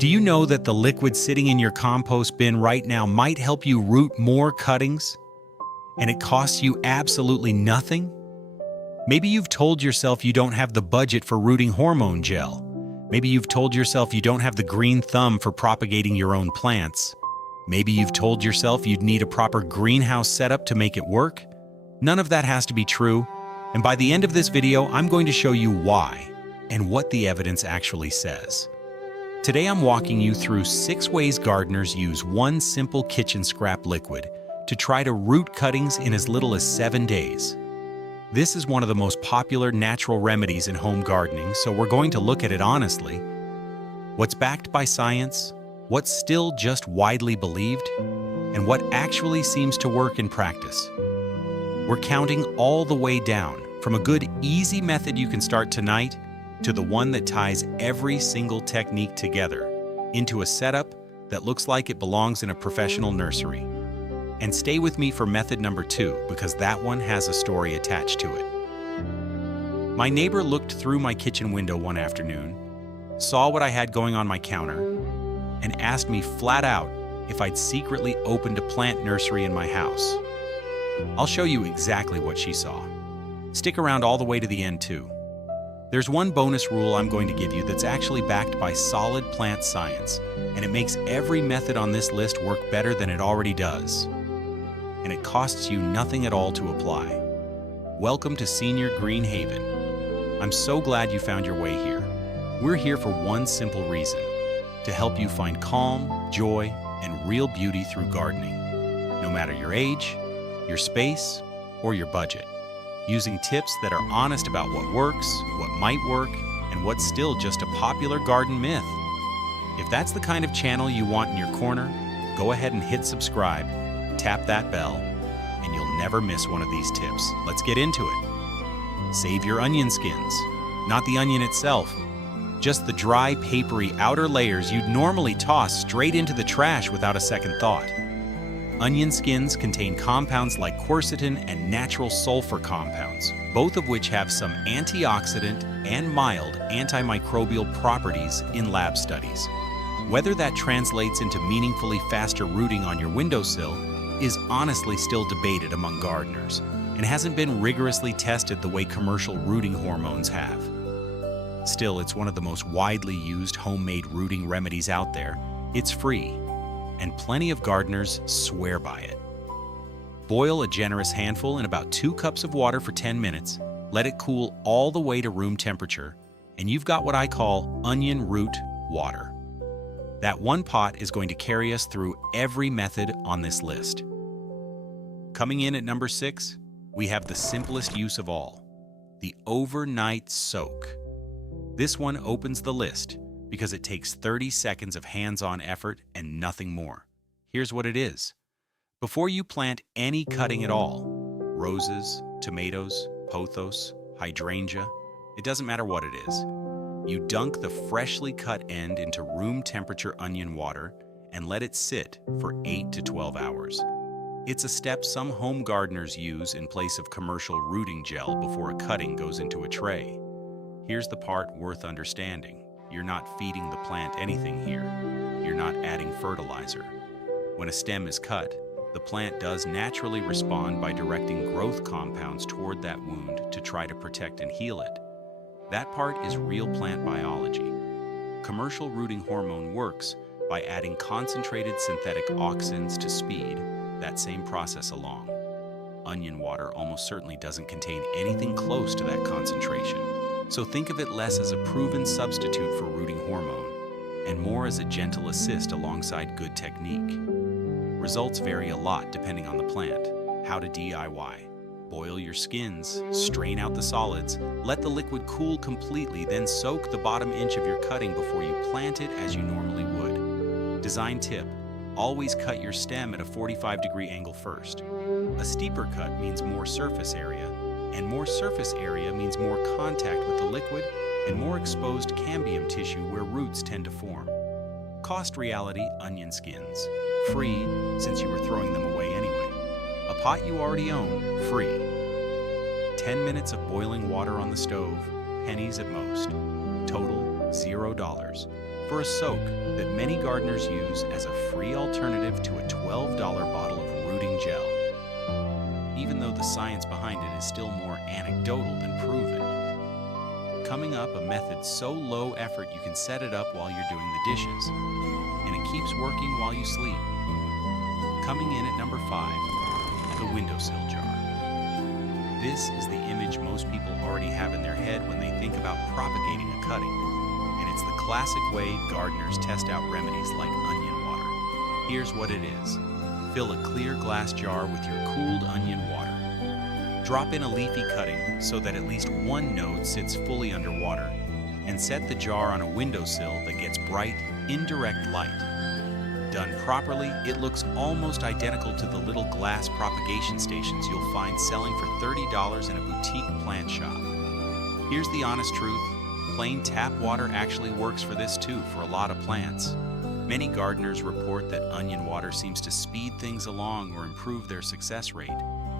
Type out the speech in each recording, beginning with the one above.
Do you know that the liquid sitting in your compost bin right now might help you root more cuttings? And it costs you absolutely nothing? Maybe you've told yourself you don't have the budget for rooting hormone gel. Maybe you've told yourself you don't have the green thumb for propagating your own plants. Maybe you've told yourself you'd need a proper greenhouse setup to make it work. None of that has to be true. And by the end of this video, I'm going to show you why and what the evidence actually says. Today I'm walking you through 6 ways gardeners use one simple kitchen scrap liquid to try to root cuttings in as little as 7 days. This is one of the most popular natural remedies in home gardening, so we're going to look at it honestly. What's backed by science, what's still just widely believed, and what actually seems to work in practice. We're counting all the way down, from a good, easy method you can start tonight to the one that ties every single technique together into a setup that looks like it belongs in a professional nursery. And stay with me for method number 2, because that one has a story attached to it. My neighbor looked through my kitchen window one afternoon, saw what I had going on my counter, and asked me flat out if I'd secretly opened a plant nursery in my house. I'll show you exactly what she saw. Stick around all the way to the end too. There's one bonus rule I'm going to give you that's actually backed by solid plant science, and it makes every method on this list work better than it already does. And it costs you nothing at all to apply. Welcome to Senior Green Haven. I'm so glad you found your way here. We're here for one simple reason: to help you find calm, joy, and real beauty through gardening, no matter your age, your space, or your budget. Using tips that are honest about what works, what might work, and what's still just a popular garden myth. If that's the kind of channel you want in your corner, go ahead and hit subscribe, tap that bell, and you'll never miss one of these tips. Let's get into it. Save your onion skins. Not the onion itself, just the dry, papery outer layers you'd normally toss straight into the trash without a second thought. Onion skins contain compounds like quercetin and natural sulfur compounds, both of which have some antioxidant and mild antimicrobial properties in lab studies. Whether that translates into meaningfully faster rooting on your windowsill is honestly still debated among gardeners and hasn't been rigorously tested the way commercial rooting hormones have. Still, it's one of the most widely used homemade rooting remedies out there. It's free, and plenty of gardeners swear by it. Boil a generous handful in about 2 cups of water for 10 minutes, let it cool all the way to room temperature, and you've got what I call onion root water. That one pot is going to carry us through every method on this list. Coming in at number 6, we have the simplest use of all, the overnight soak. This one opens the list because it takes 30 seconds of hands-on effort and nothing more. Here's what it is. Before you plant any cutting at all, roses, tomatoes, pothos, hydrangea, it doesn't matter what it is, you dunk the freshly cut end into room temperature onion water and let it sit for 8 to 12 hours. It's a step some home gardeners use in place of commercial rooting gel before a cutting goes into a tray. Here's the part worth understanding. You're not feeding the plant anything here. You're not adding fertilizer. When a stem is cut, the plant does naturally respond by directing growth compounds toward that wound to try to protect and heal it. That part is real plant biology. Commercial rooting hormone works by adding concentrated synthetic auxins to speed that same process along. Onion water almost certainly doesn't contain anything close to that concentration. So think of it less as a proven substitute for rooting hormone and more as a gentle assist alongside good technique. Results vary a lot depending on the plant. How to DIY. Boil your skins, strain out the solids, let the liquid cool completely, then soak the bottom inch of your cutting before you plant it as you normally would. Design tip: always cut your stem at a 45-degree angle first. A steeper cut means more surface area, and more surface area means more contact with the liquid and more exposed cambium tissue where roots tend to form. Cost reality: onion skins. Free, since you were throwing them away anyway. A pot you already own, free. 10 minutes of boiling water on the stove, pennies at most. Total, $0. for a soak that many gardeners use as a free alternative to a $12 bottle of rooting gel, even though the science behind it is still more anecdotal than proven. Coming up, a method so low effort you can set it up while you're doing the dishes, and it keeps working while you sleep. Coming in at number 5, the windowsill jar. This is the image most people already have in their head when they think about propagating a cutting, and it's the classic way gardeners test out remedies like onion water. Here's what it is. Fill a clear glass jar with your cooled onion water. Drop in a leafy cutting so that at least one node sits fully underwater, and set the jar on a windowsill that gets bright, indirect light. Done properly, it looks almost identical to the little glass propagation stations you'll find selling for $30 in a boutique plant shop. Here's the honest truth. Plain tap water actually works for this too for a lot of plants. Many gardeners report that onion water seems to speed things along or improve their success rate,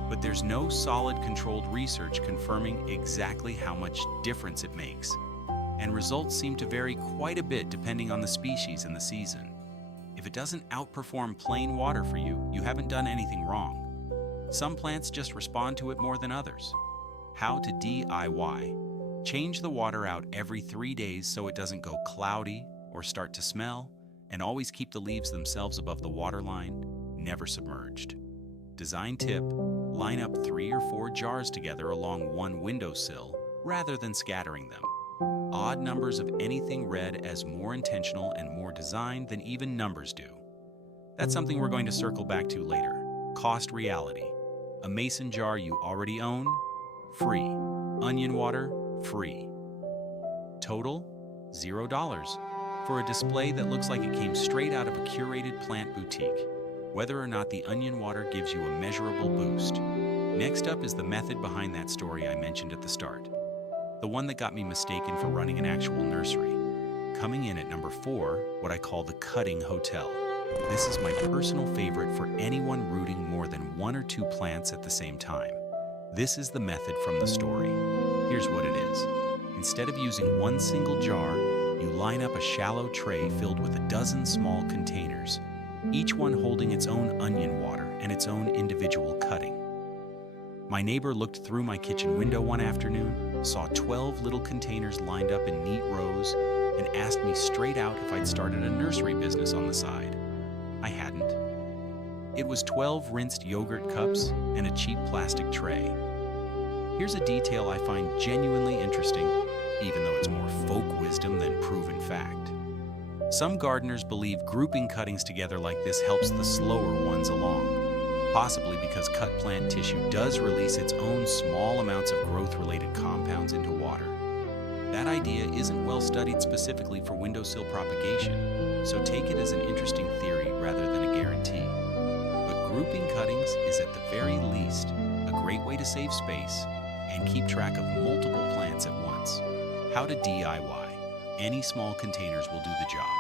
but there's no solid controlled research confirming exactly how much difference it makes. And results seem to vary quite a bit depending on the species and the season. If it doesn't outperform plain water for you, you haven't done anything wrong. Some plants just respond to it more than others. How to DIY. Change the water out every 3 days so it doesn't go cloudy or start to smell, and always keep the leaves themselves above the water line, never submerged. Design tip, line up 3 or 4 jars together along one windowsill rather than scattering them. Odd numbers of anything read as more intentional and more designed than even numbers do. That's something we're going to circle back to later. Cost reality. A mason jar you already own? Free. Onion water? Free. Total? $0. For a display that looks like it came straight out of a curated plant boutique, whether or not the onion water gives you a measurable boost. Next up is the method behind that story I mentioned at the start. The one that got me mistaken for running an actual nursery. Coming in at number 4, what I call the cutting hotel. This is my personal favorite for anyone rooting more than 1 or 2 plants at the same time. This is the method from the story. Here's what it is. Instead of using one single jar, you line up a shallow tray filled with a dozen small containers, each one holding its own onion water and its own individual cutting. My neighbor looked through my kitchen window one afternoon, saw 12 little containers lined up in neat rows, and asked me straight out if I'd started a nursery business on the side. I hadn't. It was 12 rinsed yogurt cups and a cheap plastic tray. Here's a detail I find genuinely interesting, even though it's more folk wisdom than proven fact. Some gardeners believe grouping cuttings together like this helps the slower ones along. Possibly because cut plant tissue does release its own small amounts of growth-related compounds into water. That idea isn't well studied specifically for windowsill propagation, so take it as an interesting theory rather than a guarantee. But grouping cuttings is at the very least a great way to save space and keep track of multiple plants at once. How to DIY. Any small containers will do the job.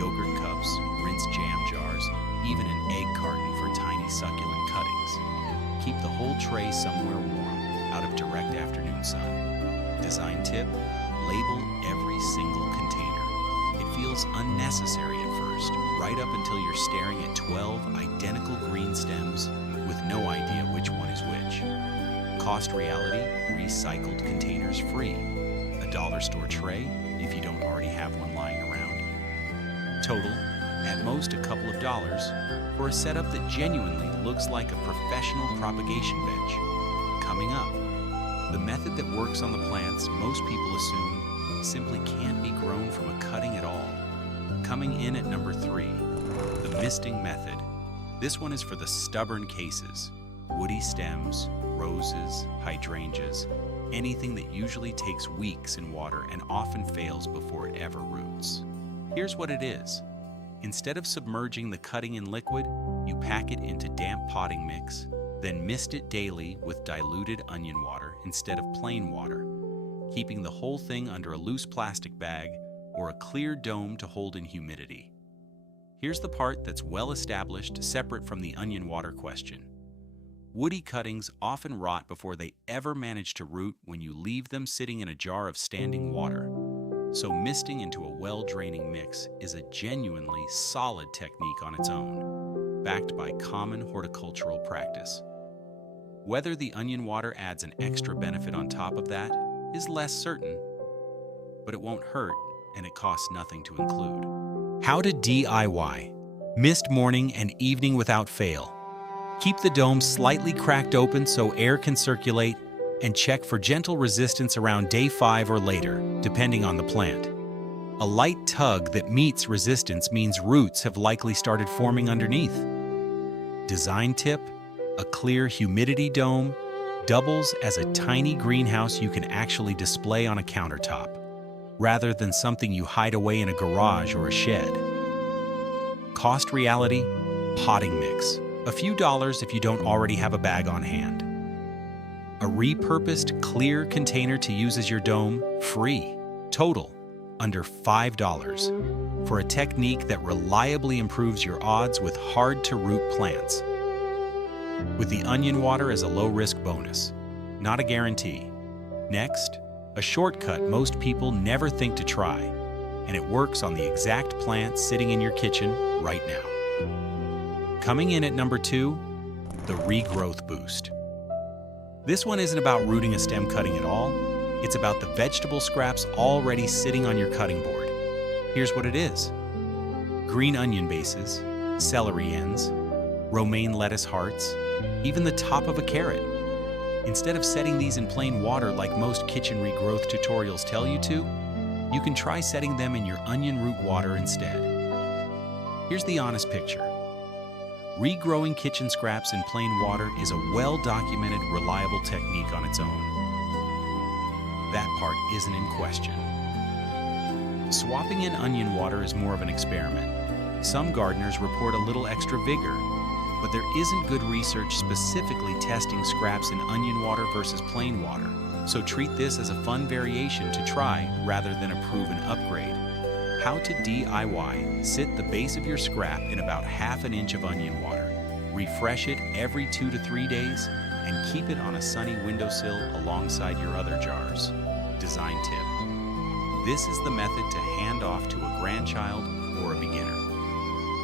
Yogurt cups, rinsed jam jars, even an egg carton for tiny succulent cuttings. Keep the whole tray somewhere warm, out of direct afternoon sun. Design tip, label every single container. It feels unnecessary at first, right up until you're staring at 12 identical green stems with no idea which one is which. Cost reality, recycled containers free. A dollar store tray, if you don't already have one lying around. Total, at most a couple of dollars, for a setup that genuinely looks like a professional propagation bench. Coming up, the method that works on the plants most people assume simply can't be grown from a cutting at all. Coming in at number 3, the misting method. This one is for the stubborn cases. Woody stems, roses, hydrangeas, anything that usually takes weeks in water and often fails before it ever roots. Here's what it is. Instead of submerging the cutting in liquid, you pack it into damp potting mix, then mist it daily with diluted onion water instead of plain water, keeping the whole thing under a loose plastic bag or a clear dome to hold in humidity. Here's the part that's well established, separate from the onion water question. Woody cuttings often rot before they ever manage to root when you leave them sitting in a jar of standing water. So misting into a well-draining mix is a genuinely solid technique on its own, backed by common horticultural practice. Whether the onion water adds an extra benefit on top of that is less certain, but it won't hurt and it costs nothing to include. How to DIY. Mist morning and evening without fail. Keep the dome slightly cracked open so air can circulate, and check for gentle resistance around day 5 or later, depending on the plant. A light tug that meets resistance means roots have likely started forming underneath. Design tip: a clear humidity dome doubles as a tiny greenhouse you can actually display on a countertop, rather than something you hide away in a garage or a shed. Cost reality: potting mix. A few dollars if you don't already have a bag on hand. A repurposed clear container to use as your dome, free. Total, under $5, for a technique that reliably improves your odds with hard-to-root plants. With the onion water as a low-risk bonus, not a guarantee. Next, a shortcut most people never think to try, and it works on the exact plant sitting in your kitchen right now. Coming in at number 2, the regrowth boost. This one isn't about rooting a stem cutting at all. It's about the vegetable scraps already sitting on your cutting board. Here's what it is: green onion bases, celery ends, romaine lettuce hearts, even the top of a carrot. Instead of setting these in plain water like most kitchen regrowth tutorials tell you to, you can try setting them in your onion root water instead. Here's the honest picture. Regrowing kitchen scraps in plain water is a well-documented, reliable technique on its own. That part isn't in question. Swapping in onion water is more of an experiment. Some gardeners report a little extra vigor, but there isn't good research specifically testing scraps in onion water versus plain water, so treat this as a fun variation to try rather than a proven upgrade. How to DIY. Sit the base of your scrap in about ½ an inch of onion water. Refresh it every 2 to 3 days and keep it on a sunny windowsill alongside your other jars. Design tip: this is the method to hand off to a grandchild or a beginner.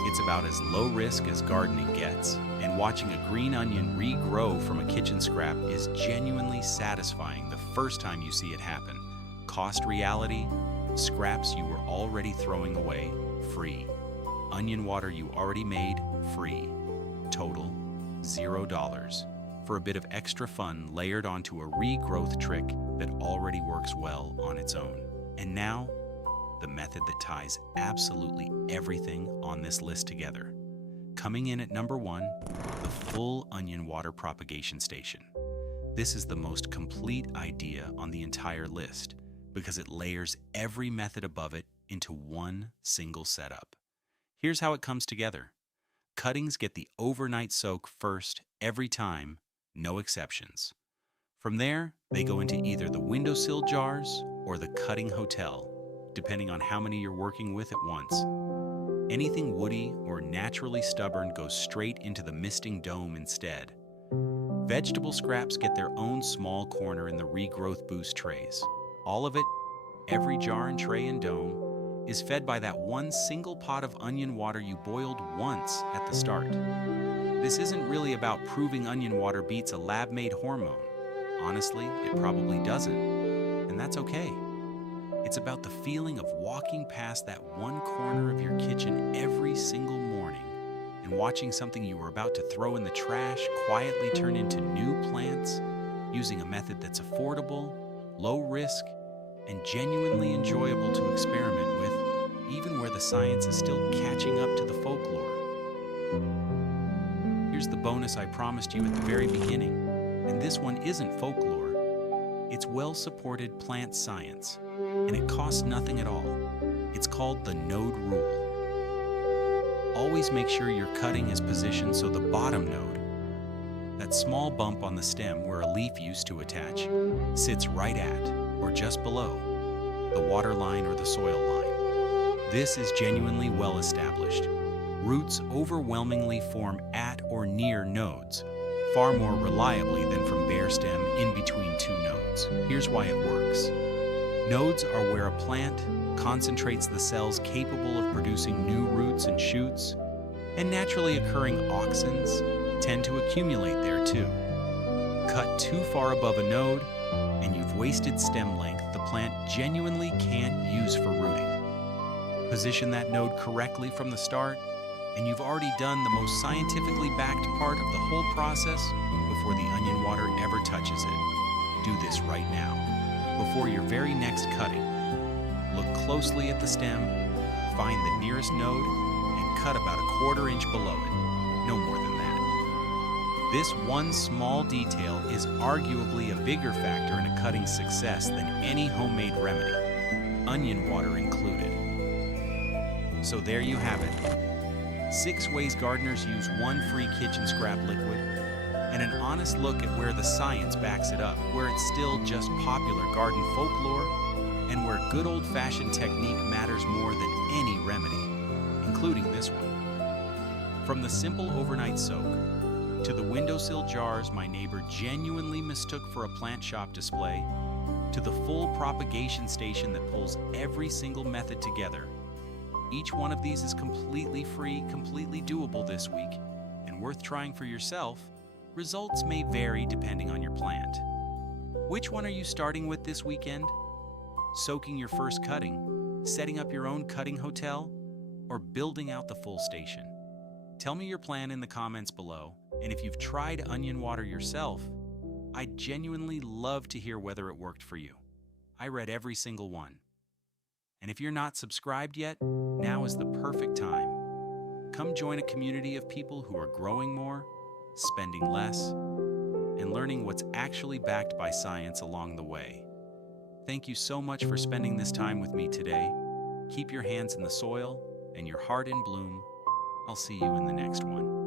It's about as low risk as gardening gets, and watching a green onion regrow from a kitchen scrap is genuinely satisfying the first time you see it happen. Cost reality: scraps you were already throwing away, free. Onion water you already made, free. Total, $0. For a bit of extra fun layered onto a regrowth trick that already works well on its own. And now, the method that ties absolutely everything on this list together. Coming in at number 1, the full onion water propagation station. This is the most complete idea on the entire list, because it layers every method above it into one single setup. Here's how it comes together. Cuttings get the overnight soak first every time, no exceptions. From there, they go into either the windowsill jars or the cutting hotel, depending on how many you're working with at once. Anything woody or naturally stubborn goes straight into the misting dome instead. Vegetable scraps get their own small corner in the regrowth boost trays. All of it, every jar and tray and dome, is fed by that one single pot of onion water you boiled once at the start. This isn't really about proving onion water beats a lab-made hormone. Honestly, it probably doesn't, and that's okay. It's about the feeling of walking past that one corner of your kitchen every single morning and watching something you were about to throw in the trash quietly turn into new plants, using a method that's affordable, low risk, and genuinely enjoyable to experiment with, even where the science is still catching up to the folklore. Here's the bonus I promised you at the very beginning, and this one isn't folklore. It's well-supported plant science, and it costs nothing at all. It's called the node rule. Always make sure your cutting is positioned so the bottom node, that small bump on the stem where a leaf used to attach, sits right at, or just below, the water line or the soil line. This is genuinely well established. Roots overwhelmingly form at or near nodes, far more reliably than from bare stem in between two nodes. Here's why it works. Nodes are where a plant concentrates the cells capable of producing new roots and shoots, and naturally occurring auxins tend to accumulate there too. Cut too far above a node, and you've wasted stem length the plant genuinely can't use for rooting. Position that node correctly from the start, and you've already done the most scientifically backed part of the whole process before the onion water ever touches it. Do this right now, before your very next cutting. Look closely at the stem, find the nearest node, and cut about 1/4 inch below it, no more than that. This one small detail is arguably a bigger factor in a cutting's success than any homemade remedy, onion water included. So there you have it. 6 ways gardeners use one free kitchen scrap liquid, and an honest look at where the science backs it up, where it's still just popular garden folklore, and where good old-fashioned technique matters more than any remedy, including this one. From the simple overnight soak, to the windowsill jars my neighbor genuinely mistook for a plant shop display, to the full propagation station that pulls every single method together, each one of these is completely free, completely doable this week, and worth trying for yourself. Results may vary depending on your plant. Which one are you starting with this weekend? Soaking your first cutting, setting up your own cutting hotel, or building out the full station? Tell me your plan in the comments below, and if you've tried onion water yourself, I'd genuinely love to hear whether it worked for you. I read every single one. And if you're not subscribed yet, now is the perfect time. Come join a community of people who are growing more, spending less, and learning what's actually backed by science along the way. Thank you so much for spending this time with me today. Keep your hands in the soil and your heart in bloom. I'll see you in the next one.